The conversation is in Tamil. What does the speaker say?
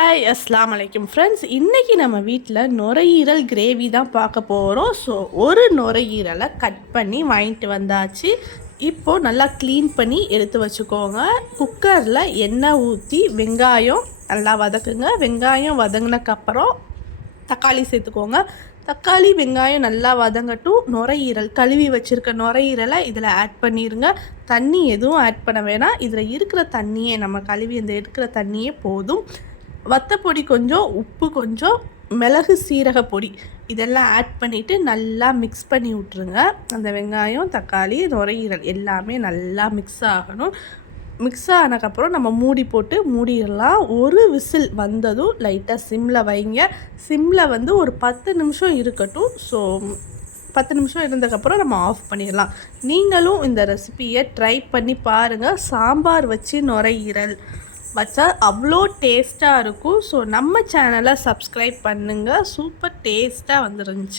ஹாய் அஸ்ஸலாமு அலைக்கும் ஃப்ரெண்ட்ஸ். இன்றைக்கி நம்ம வீட்டில் நுரையீரல் கிரேவி தான் பார்க்க போகிறோம். ஸோ ஒரு நுரையீரலை கட் பண்ணி வாங்கிட்டு வந்தாச்சு. இப்போது நல்லா க்ளீன் பண்ணி எடுத்து வச்சுக்கோங்க. குக்கரில் எண்ணெய் ஊற்றி வெங்காயம் நல்லா வதக்குங்க. வெங்காயம் வதங்கினக்கப்புறம் தக்காளி சேர்த்துக்கோங்க. தக்காளி வெங்காயம் நல்லா வதங்கட்டும். நுரையீரல் கழுவி வச்சுருக்க நுரையீரலை இதில் ஆட் பண்ணிடுங்க. தண்ணி எதுவும் ஆட் பண்ண வேணாம். இதில் இருக்கிற தண்ணியே, நம்ம கழுவி இந்த எடுக்கிற தண்ணியே போதும். வத்தப்பொடி கொஞ்சம், உப்பு கொஞ்சம், மிளகு சீரக பொடி இதெல்லாம் ஆட் பண்ணிவிட்டு நல்லா மிக்ஸ் பண்ணி விட்ருங்க. அந்த வெங்காயம் தக்காளி நுரையீரல் எல்லாமே நல்லா மிக்ஸ் ஆகணும். மிக்ஸ் ஆனதுக்கப்புறம் நம்ம மூடி போட்டு மூடிடலாம். ஒரு விசில் வந்ததும் லைட்டாக சிம்மில் வைங்க. சிம்மில் ஒரு 10 நிமிஷம் இருக்கட்டும். ஸோ 10 நிமிஷம் இருந்ததுக்கப்புறம் நம்ம ஆஃப் பண்ணிடலாம். நீங்களும் இந்த ரெசிபியை ட்ரை பண்ணி பாருங்கள். சாம்பார் வச்சு நுரையீரல் வச்சா அவ்வளோ டேஸ்ட்டாக இருக்கும். ஸோ நம்ம சேனலை சப்ஸ்கிரைப் பண்ணுங்கள். சூப்பர் டேஸ்ட்டாக வந்துருந்துச்சு.